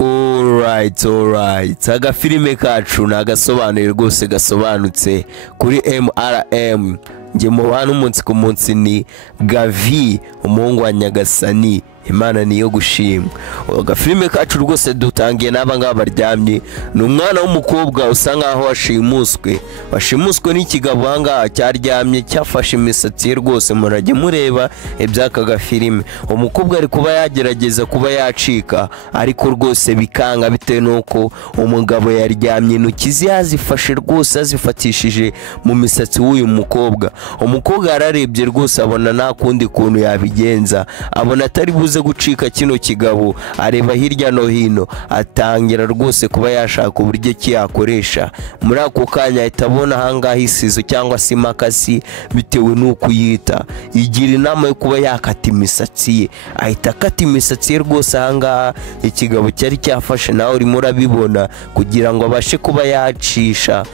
Alright. Agafilime kacu nagasobanuye rwose gasobanutse kuri MRM. Nge mubana umunsi ku munsi ni Gavi umuhungu wa Nyagasani. Imana niyo gushimwa. Agafilime kacu rwose dutangiye n'aba ngaba baryamye. Ni umwana w'umukobwa usa nkaho washimuswe n'ikigabo hanga cyaryamye cyafashe imisatsi ye rwose murage mureba ibyaka gafilime. Umukobwa ari kuba yagerageza kuba yacika ariko rwose bikanga bitewe nuko umugabo yaryamye intoki ze yazifashe rwose azifatishije mu misatsi w'uyu mukobwa. Umukobwa yararebye rwose abona nta kundi kuntu yabigenza, abona atari buze gucika kino kigabo, areba hirya no hino atangira rwose kuba yashaka uburyo ki yakoresha. Muri ako kanya ahita abona hangaha isizo cyangwa se imakasi bitewe nuko yita, igira inama yo kuba yakata imisatsi ye. Ahita akata imisatsi ye rwose hangaha ikigabo cyari cyafashe, nawe urimo urabibona, kugira ngo abashe kuba yaca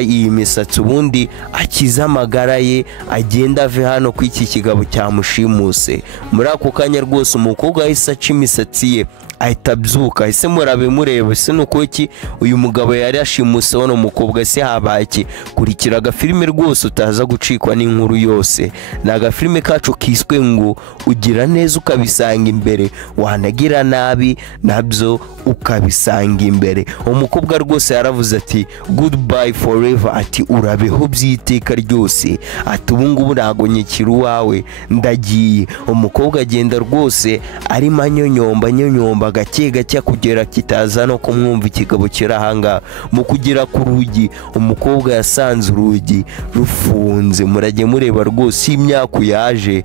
iyi misatsi ubundi akiza amagara ye agenda ave hano ku iki kigabo cyamushimuse. Muri ako kanya rwose umukobwa yahise aca imisatsi ye ahita abyuka. Ese murabe mureba ese nuko iki uyu mugabo yari yashimuse wono mukobwa ese habaye iki? Kurikira agafilime rwose utaza gucikwa n'inkuru yose. Na agafilime kacu kiswe ngo ugira neza ukabisanga imbere, wanagira nabi nabyo ukabisanga imbere. Umukobwa rwose yaravuze ati goodbye forever, ati urabeho byiteka ryose, ati ubu ngubu ntago nyikira uwawe ndagiye. Umukobwa agenda rwose ari manyonyomba gake kugera kitaza no kumwumva ikigabo kirahanga. Mu kugera ku rugi umukobwa yasanze urugi rufunze. Murage mureba rwose imyaka yaje,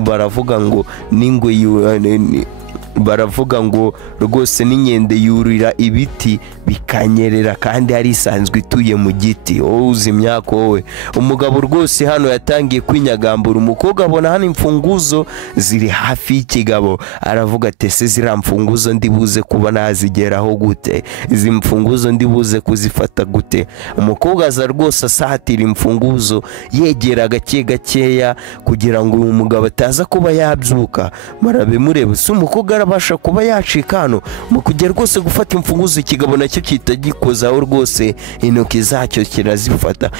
baravuga ngo n'ingwe baravuga ngo rwose n'inkende yurira ibiti bikanyerera kandi hari isanzwe ituye mu giti. Uzi imyaka wowe. Umugabo rwose hano yatangiye kwinyagambura. Umukobwa abona hano imfunguzo ziri hafi y'ikigabo, aravuga ati ese zira mfunguzo ndibuze kuba nazigeraho gute? Izi mfunguzo ndibuze kuzifata gute? Umukobwa aza rwose asatira imfunguzo yegera gakeya kugira ngo uyu mugabo ataza kuba yabyuka. Marabe murebe se umukobwa arabasha kuba yacika hano mu kugera rwose gufata imfunguzo, ikigabo nacyo kitagikozaho rwose intoki zacyo kirazifata.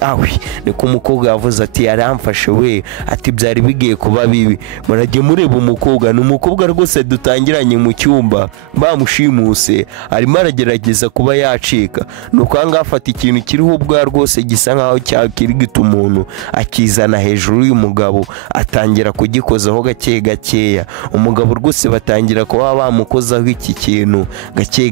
Ahwi niko umukobwa yavuze ati yaramfashe we, ati byari bigiye kuba bibi. Murage mureba umukobwa, ni umukobwa rwose dutangiranye mu cyumba bamushimuse, arimo aragerageza kuba yacika. Nuko anga afata ikintu kiriho ubwa rwose gisa nkaho cyakirigita umuntu akizana hejuru y'umugabo, atangira kugikozaho gakeya. Umugabo rwose batangira kuba bamukozaho iki kintu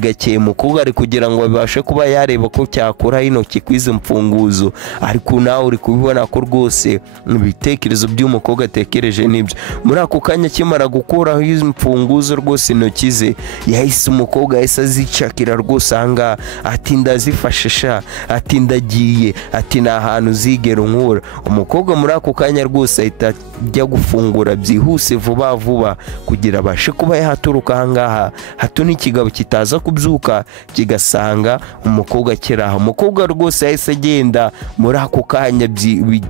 gake. Umukobwa ari kugira ngo abashe kuba yareba ko cyakora intoki kwize mfunguzo, ariko nawe uri kubibona ko rwose ibitekerezo by'umukobwa atekereje nibyo. Muri ako kanya kimara gukuraho imfunguzo rwose intoki ze, yahise umukobwa yahise azicakira rwose hanga, ati ndazifashisha, ati ndagiye, ati nta hantu zigera nkura. Umukobwa muri ako kanya rwose ahita ajya gufungura byihuse vuba kugira abashe kuba yahaturuka hangaha, hato n'ikigabo kitaza kubyuka kigasanga umukobwa kiraha. Umukobwa rwose yahise agenda muri ako kanya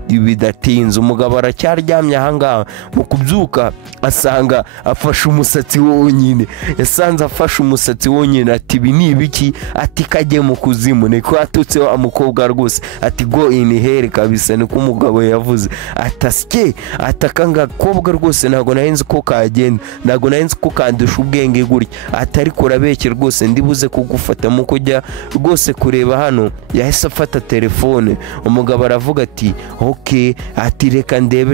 bidatinze. Umugabo aracyaryamye hangaha, mu kubyuka asanga afashe umusatsi wonyine. Yasanze afashe umusatsi wonyine, ati ibi ni ibiki? Ati kajye mu kuzimu. Niko atutseho umukobwa rwose, ati go in hell kabisa, niko umugabo yavuze. Atasike atakanga kobwa rwose ntago nahenze ko kagenda, ntago nahenze ko kandusha ubwenge gutya. Atari kurabeke rwose ndibuze kugufata mu kujya rwose kureba hano. Yahise afata telefone. Umugabo aravuga ati okay, ati reka ndebe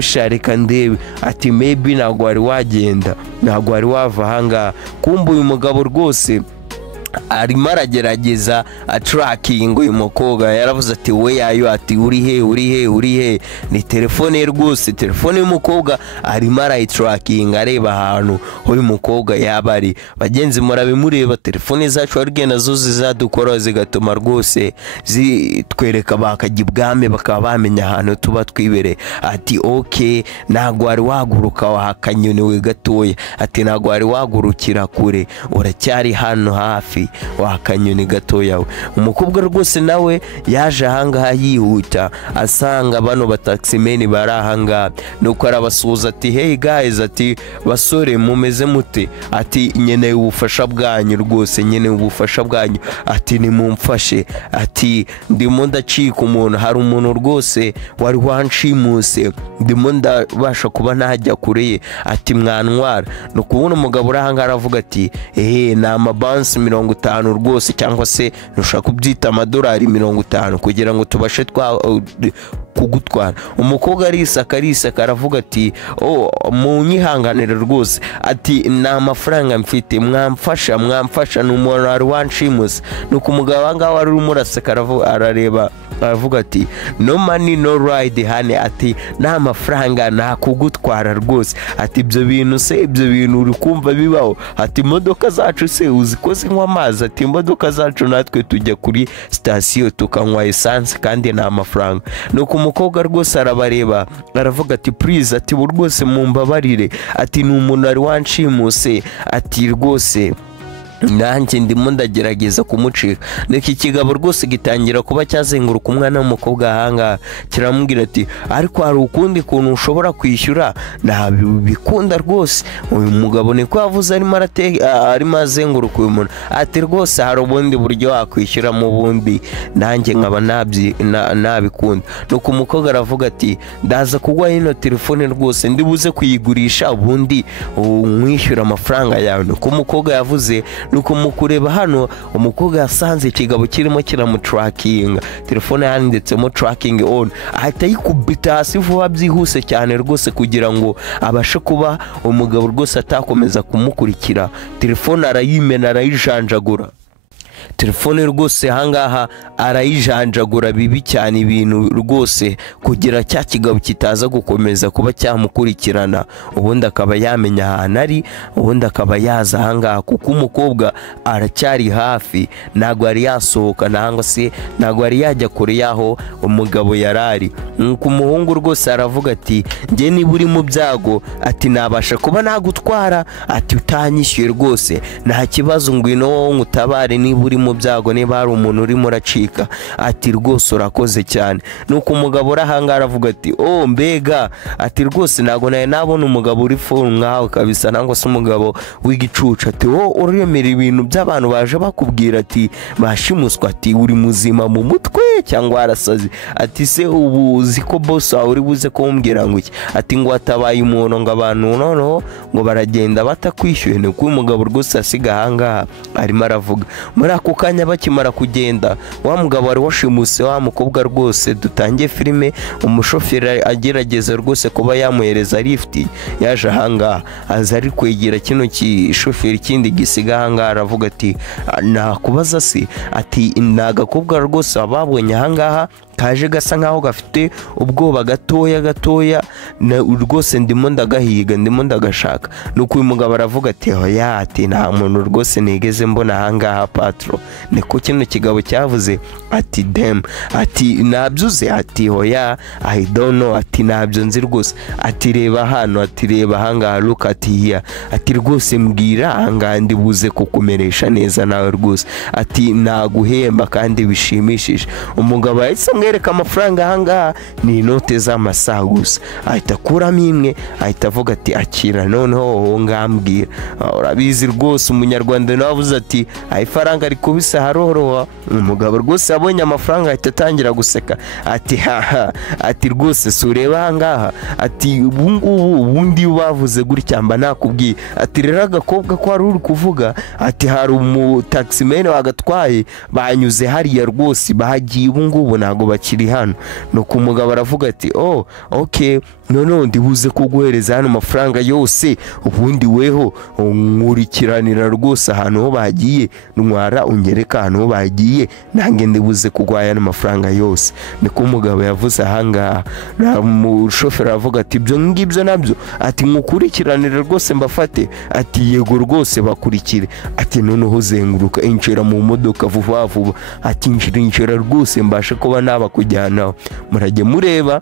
ati maybe ntago wari wagenda, ntago wari wava hanga. Kumbe uyu mugabo rwose arimo aragerageza tracking uyu mukobwa. Yaravuze ati we yayo, ati uri he? Ni telefone rwose, telefone y'umukobwa arimo arayitracking areba ahantu uyu mukobwa yabari. Bagenzi murabe mureba telefone zacu arige nazo zizadukora zigatuma rwose zitwereka bakajya ibwame bakaba bamenya ahantu tuba twibere. Ati okay, ntago wari waguruka wahakanyoniwe gatoya, ati ntago wari wagurukira kure, uracyari hano hafi hafi wakanyoni gatoya we. Umukobwa rwose nawe yaje ahangaha yihuta asanga bano bataximeni bari ahangaha, nuko arabasuhuza ati hey guys, ati basore mumeze mute, ati nyeneye ubufasha bwanyu rwose, nyeneye ubufasha bwanyu, ati nimumfashe, ati ndimo ndacika umuntu, hari umuntu rwose wari wanshimuse, ndimo ndabasha kuba najya kure ye, ati mwantwara. Nuko ubona umugabo uri ahangaha aravuga ati ni amabansi 50 rwose, cyangwa se nushaka kubyita amadolari 50 kugira ngo tubashe kugutwara. Umukobwa arisaka aravuga ati munyihanganire rwose, ati nta amafaranga mfite, mwamfasha ni umuntu wari wanshimusa. Nuko umugabo ahangaha wari urimo uraseka arareba aravuga ati no money no ride honey, ati nta mafaranga nta kugutwara rwose, ati ibyo bintu uri kumva bibaho, ati imodoka zacu se uziko zinywa amazi, ati imodoka zacu natwe tujya kuri sitasiyo tukanywa esanse kandi nta mafaranga. Nuko umukobwa rwose arabareba aravuga ati please, ati rwose mumbabarire, ati ni umuntu wari wanshimuse, ati rwose nanjye ndimo ndagerageza kumucika. Iki kigabo rwose gitangira kuba cyazenguruka umwana w'umukobwa ahangaha kiramubwira ati ariko hari ukundi kuntu ushobora kwishyura, ntabikunda rwose. Uyu mugabo niko yavuze arimo azenguruka uyu muntu, ati rwose hari ubundi buryo wakwishyura mu bundi nanjye nkaba nabikunda. Nuko umukobwa aravuga ati ndaza kugwa ino telefone rwose ndibuze kuyigurisha ubundi mwishyura amafaranga yawe. Nuko umukobwa yavuze, nuko mukureba hano umukobwa yasanze ikigabo kirimo kiramutrackinga, telefone yanditsemo tracking on, ahita yikubita hasi vuba byihuse cyane rwose kugira ngo abashe kuba umugabo rwose atakomeza kumukurikira. Telefone arayimena arayijanjagura, telefone rwose ahangaha arayijanjagura bibi cyane, ibintu rwose kugira cya kigabo kitaza gukomeza kuba cyamukurikirana, ubundi akaba yamenya ahantu ari, ubundi akaba yaza ahangaha, kuko umukobwa aracyari hafi, ntabwo ari yasohoka nangwa se ntabwo ari yajya kure yaho umugabo yarari. Nuko umuhungu rwose aravuga ati njye niba uri mu byago, ati nabasha kuba nagutwara, ati utanyishyuye rwose nta kibazo, ngwino wowe ngutabare niba uri mu byago, niba hari umuntu urimo uracika, ati rwose urakoze cyane. Nuko umugabo uri ahangaha aravuga ati mbega, ati rwose ntabwo nawe nabona umugabo uri full nkawe kabisa, nangwa se umugabo w'igicucu, ati uremera ibintu by'abantu baje bakubwira ati bashimuswa, ati uri muzima mu mutwe cyangwa arasazi, ati se ubu uzi ko boss wawe uri buze kumbwira ngo iki, ati ngo atabaye umuntu ngo abantu noneho ngo baragenda batakwishyuye. Nuko umugabo rwose asiga ahangaha arimo aravuga. Muri ako kanya bakimara kugenda, wa mugabo wari washimuse wa mukobwa rwose, dutangiye filime, umushoferi agerageza rwose kuba yamuhereza lift, yaje ahangaha aza ari kwegera kino kishoferi kindi gisiga ahangaha aravuga ati nakubaza se, ati nagakobwa rwose babonye ahangaha kaje gasa nkaho gafite ubwoba gatoya rwose ndimo ndagahiga, ndimo ndagashaka. Nuko uyu mugabo aravuga ati hoya, ati nta muntu rwose nigeze mbona ahangaha patro. Niko kino kigabo cyavuze ati dem, ati nabyuze, ati hoya I don't know, ati nabyo nzi rwose, ati reba hano, ati reba ahangaha look at here, ati rwose mbwira ahangaha ndibuze kukumeresha neza nawe rwose, ati naguhemba kandi bishimishije. Umugabo yahise amwereka amafaranga ahangaha ni inote z'amasaha gusa, ahita akuramo imwe ahita avuga ati akira noneho ngambwira. Urabizi rwose umunyarwanda nawe avuze ati ifaranga rikubise haroroha. Umugabo rwose abonye amafaranga ahita atangira guseka ati haha, ati rwose sureba ahangaha, ati ubundi bavuze gutya mba nakubwiye, ati rero agakobwa ko ari uri kuvuga, ati hari umutaximene wagatwaye banyuze hariya rwose bahagiye, ubungubu ntago bakiri hano. Nuko umugabo aravuga ati okay none ndibuze kuguhereza hano amafaranga yose, ubundi weho nkurikiranira rwose ahantu ho bagiye, ntwara unyereka ahantu ho bagiye, nange ndibuze kugwaya amafaranga yose. Niko umugabo yavuze ahangaha. Na mushoferi aravuga ati ibyo ngibyo nabyo, ati nkukurikiranira rwose mbafate, ati yego rwose bakurikire, ati noneho zenguruka injira mu modoka vuba vuba, ati injira rwose mbashe kuba naba kujyanaho. Murajye mureba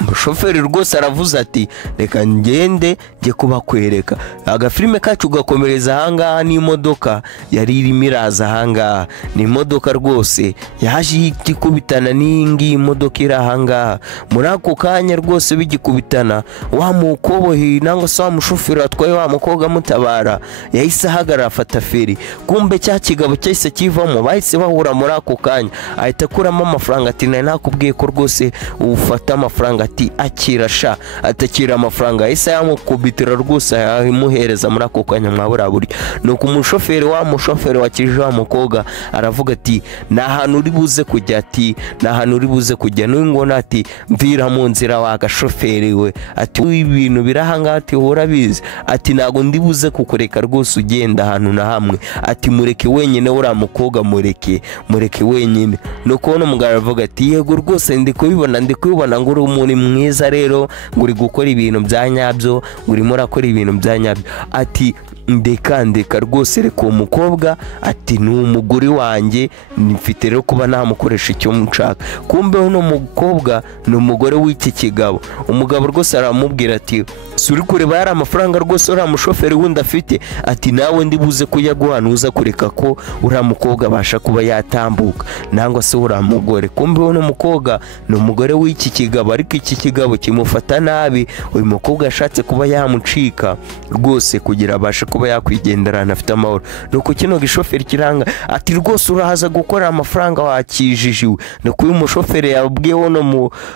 umushoferi rwose aravuze ati reka ngende njye kubakwereka. Agafilime kacu gakomereza ahangaha n'imodoka yari irimo iraza ahangaha. Ni imodoka rwose yaje ikikubitana n'ingi imodoka iri ahangaha. Muri ako kanya rwose bigikubitana wa mukoboyi nangwa se wa mushoferi atwaye wa mukobwa mutabara yahise ahagarara afata feri. Kumbe cya kigabo cyahise kivamo, bahise bahura muri ako kanya ahita akuramo amafaranga ati nakubwiye ko rwose ufata amafaranga ati akira sha, atakira amafaranga yahise yamukubitira rwose ahimuhereza muri ako kanya mwabura buri. Nuko umushoferi wa mushoferi wakije wa mukobwa aravuga ati nta hantu uri buze kujya, ati nta hantu uri buze kujya. N'ingona ati mvira mu nzira wa gashoferi we, ati ibintu birahanga ati urabizi, ati nago ndi buze kukureka rwose ugenda ahantu na hamwe, ati mureke wenyine ura mukobwa mureke wenyine. Nuko uno mugabo aravuga ati yego rwose ndi kubibona ngo uri umuntu mwiza rero ngo uri gukora ibintu bya nyabyo, ngo urimo urakora ibintu bya nyabyo. Ati ndeka rwose reka uwo mukobwa, ati ni umugore wanjye mfite rero kuba namukoresha icyo nshaka. Kumbe uno mukobwa ni umugore w'iki kigabo. Umugabo rwose aramubwira ati suri kureba yari amafaranga rwose uriya mushoferi wundi afite, ati nawe ndi buze kuyaguha nuza kureka ko uriya mukobwa abasha kuba yatambuka nangwa se uriya mugore. Kumbe uno mukobwa ni umugore w'iki kigabo, ariko iki kigabo kimufata nabi. Uyu mukobwa yashatse kuba yamucika rwose kugira abashe kuba yakwigenderana afite amahoro. Nuko kino gishoferi kiranga ati rwose urahaza gukora amafaranga wakijijiwe. Nuko uyu mushoferi yabwiye wono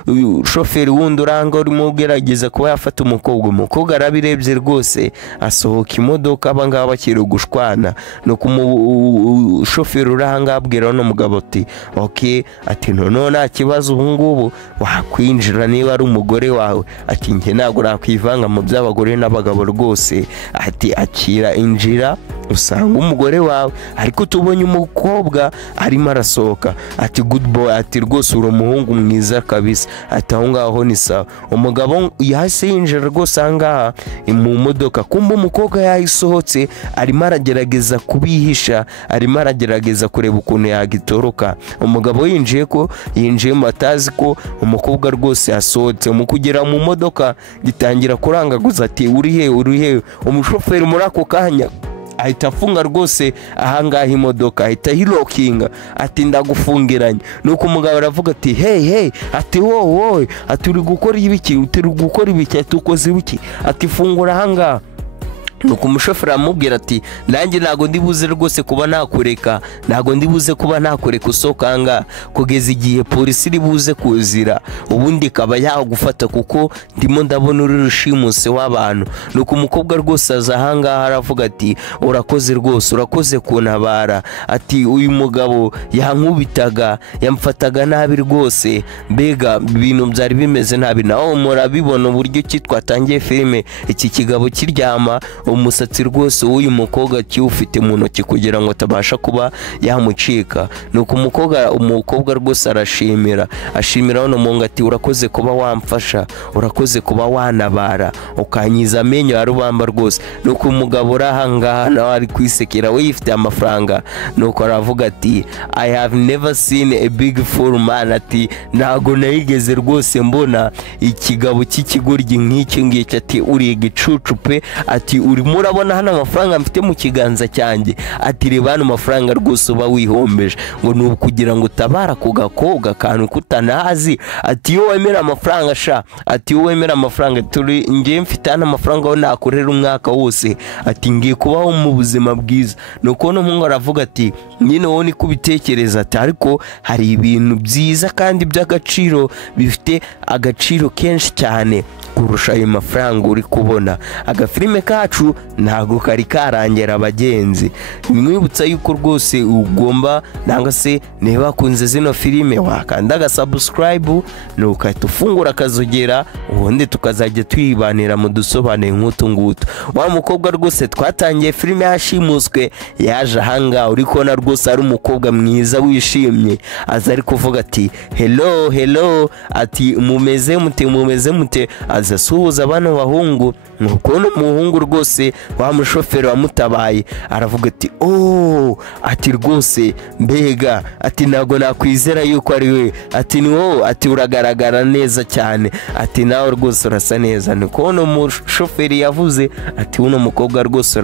mushoferi wundi uranga urimo ugerageza kuba yafata umukobwa arabirebye rwose asohoka imodoka abangaba bakiri gushwana. Nuko umushoferi uranga abwira wono mugabo ati okay, ati none nta kibazo ubu ngubu wakwinjira niba ari umugore wawe, ati njye ntabwo nakwivanga mu by'abagore n'abagabo rwose, ati akira injira usanga umugore wawe. Ariko tubonye umukobwa arimo arasohoka, ati good boy, ati rwose uri umuhungu mwiza kabisa, ati aho ngaho ni sawa. Umugabo yahise yinjira rwose ahangaha mu modoka. Kumbe umukobwa yayisohotse arimo aragerageza kubihisha, arimo aragerageza kureba ukuntu yagitoroka. Umugabo yinjiyemo atazi ko umukobwa rwose yasohotse. Mu kugera mu modoka gitangira kurangaguza ati uri he. Umushoferi muri ako kanya ahita afunga rwose ahangaha imodoka, ahita hilokinga ati ndagufungiranye. Nuko umugabo aravuga ati hey, ati wowe, ati uri gukora ibiki, ati ukoze ibiki, ati fungura ahangaha. Nuko umushoferi amubwira ati nanjye ntago ndibuze rwose kuba nakureka, ntago ndibuze kuba nakureka usohoka ahangaha kugeza igihe polisi iri buze kuzira, ubundi ikaba yagufata kuko ndimo ndabona uri rushimuse w'abantu. Nuko umukobwa rwose aza ahangaha aravuga ati urakoze rwose, urakoze kuntabara, ati uyu mugabo yankubitaga yamfataga nabi rwose, mbega ibintu byari bimeze nabi. Naho murabibona uburyo ki twatangiye filime iki kigabo kiryama umusatsi rwose w'uyu mukobwa kiwufite mu ntoki kugira ngo atabasha kuba yamucika. Nuko umukobwa rwose ashimira hano mungu ati urakoze kuba wamfasha, urakoze kuba wanabara ukanyiza amenyo ya rubamba rwose. Nuko umugabo urahangaha nawe ari kwisekera we yifite amafaranga. Nuko aravuga ati I have never seen a big fool man, ati ntago nayigeze rwose mbona ikigabo cy'ikigoryi nk'icyo ngicyo, ati uri igicucu pe, ati urimo urabona hano amafaranga mfite mu kiganza cyanjye, ati reba hano amafaranga rwose uba wihombeje ngo ni ukugira ngo utabara ku gakobwa kantu kutanazi. Ati iyo wemera amafaranga sha, ati iyo wemera amafaranga turi ngiye mfite hano amafaranga aho nakorera umwaka wose, ati ngiye kubaho mu buzima bwiza. Nuko no mungu aravuga ati nyine wowe ni kubitekereza, ati ariko hari ibintu byiza kandi by'agaciro bifite agaciro kenshi cyane kurusha ayo mafaranga uri kubona. Agafilime kacu ntago kari karangira abagenzi. Mwibutsa yuko rwose ugomba nanga se niba kunze zino filime wakanda subscribe nukahita ufungura akazogera, ubundi tukazajya twibanira mu dusobanure nk'utu ngutu. Wa mukobwa rwose twatangiye filime yashimuswe yaje ahanga, uri kubona rwose ari umukobwa mwiza wishimye, aza ari kuvuga ati hello, ati mumeze mute, akomeza asuhuza bano bahungu. nuko umuhungu rwose wa mushoferi wamutabaye aravuga ati ati rwose mbega ati ntago nakwizera yuko ari we, ati ni wowe, ati uragaragara neza cyane, ati nawe rwose urasa neza. nuko umushoferi yavuze ati uno mukobwa rwose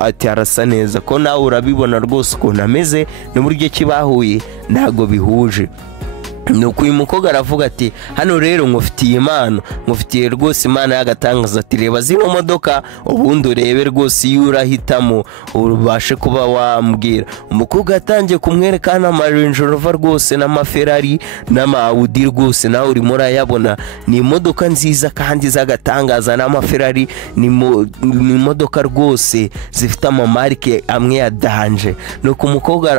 ati arasa neza, ko nawe urabibona rwose ukuntu ameze n'uburyo ki bahuye ntago bihuje. nuko uyu mukobwa aravuga ati hano rero ngufitiye impano, ngufitiye rwose imana y'agatangaza, ati reba zino modoka ubundi urebe rwose iyo urahitamo ubashe kuba wambwira. umukobwa yatangiye kumwerekana ama-Range Rover rwose n'ama-Ferrari n'ama-Audi rwose nawe urimo urayabona, ni imodoka nziza kandi z'agatangaza n'ama-Ferrari ni imodoka rwose zifite amamarike amwe ya danje. nuko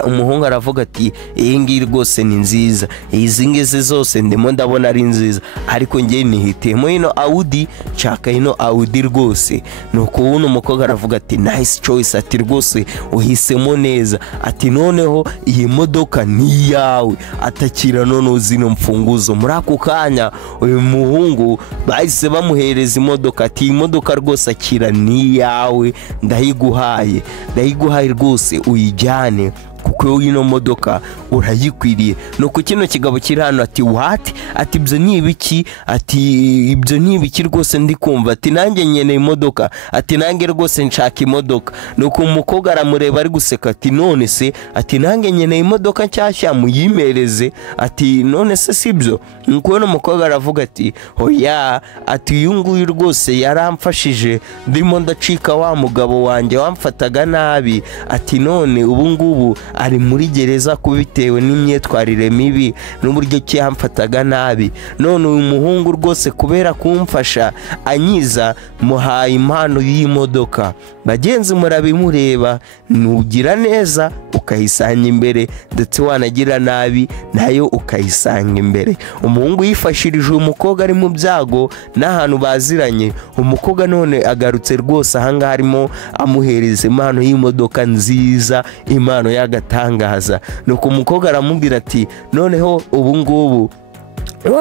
umuhungu aravuga ati iyi ngiyi rwose ni nziza, izi ngizi zose ndimo ndabona ari nziza, ariko ngiye nihitemo ino Audi, nshaka ino Audi rwose. nuko uno umukobwa aravuga ati nice choice, ati rwose uhisemo neza, ati noneho iyi modoka ni yawe, atakira none zino mfunguzo. muri ako kanya uyu muhungu bahise bamuhereza imodoka, ati imodoka rwose akira ni yawe, ndayiguhaye rwose uyijyane kuko ino modoka urayikwiriye. nuko kino kigabo kiri hano ati what, ati ibyo ni ibiki, ati ibyo ni ibiki rwose ndi kumva, ati nanjye nkeneye imodoka, ati nanjye rwose nshaka imodoka. nuko umukobwa aramureba ari guseka ati none se, ati nanjye nkeneye imodoka nshyashya muyimereze, ati none se sibyo. nuko umukobwa aravuga ati oya, ati uyu nguyu rwose yaramfashije ndimo ndacika wa mugabo wanjye wamfataga nabi, ati none ubu ngubu ari muri gereza kubitewe n'imyitwarire mibi n'uburyo ki yamfataga nabi. none uyu muhungu rwose kubera kumfasha anyiza muhaye impano y'imodoka. bagenzi murabimureba, nugira neza ukayisanga imbere ndetse wanagira nabi nayo ukayisanga imbere. umuhungu yifashirije umukobwa ari mu byago n'ahantu baziranye. umukobwa none agarutse rwose ahangaha arimo amuhereza impano y'imodoka nziza, impano y'agatangaza. nuko umukobwa aramubwira ati noneho ubu ngubu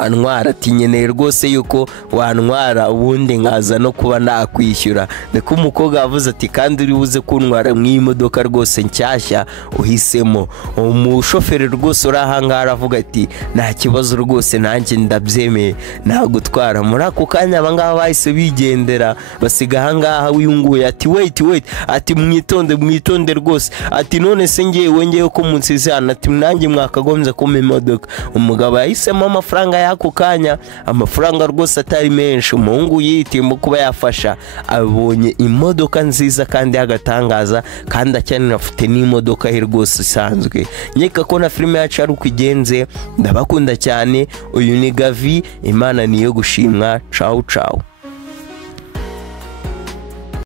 wantwara, ati nkeneye rwose yuko wantwara ubundi nkaza no kuba nakwishyura. niko umukobwa yavuze ati kandi uri buze kuntwara mu imodoka rwose nshyashya uhisemo. umushoferi rwose uri ahangaha aravuga ati nta kibazo rwose nanjye ndabyemeye nagutwara. muri ako kanya abangaba bahise bigendera basiga ahangaha wiyunguye, ati wait, ati mwitonde rwose, ati none se ngewe ko munsize hano, ati nanjye mwakagombye kumpa imodoka. umugabo yahisemo amafaranga y'ako kanya, amafaranga rwose atari menshi. umuhungu yihitiyemo kuba yafasha, abonye imodoka nziza kandi y'agatangaza, kandi akenera afite n'imodoka ye rwose isanzwe. nkeka ko na filime yacu ari uko igenze. ndabakunda cyane. uyu ni Gavi, Imana niyo gushimwa. ciao ciao.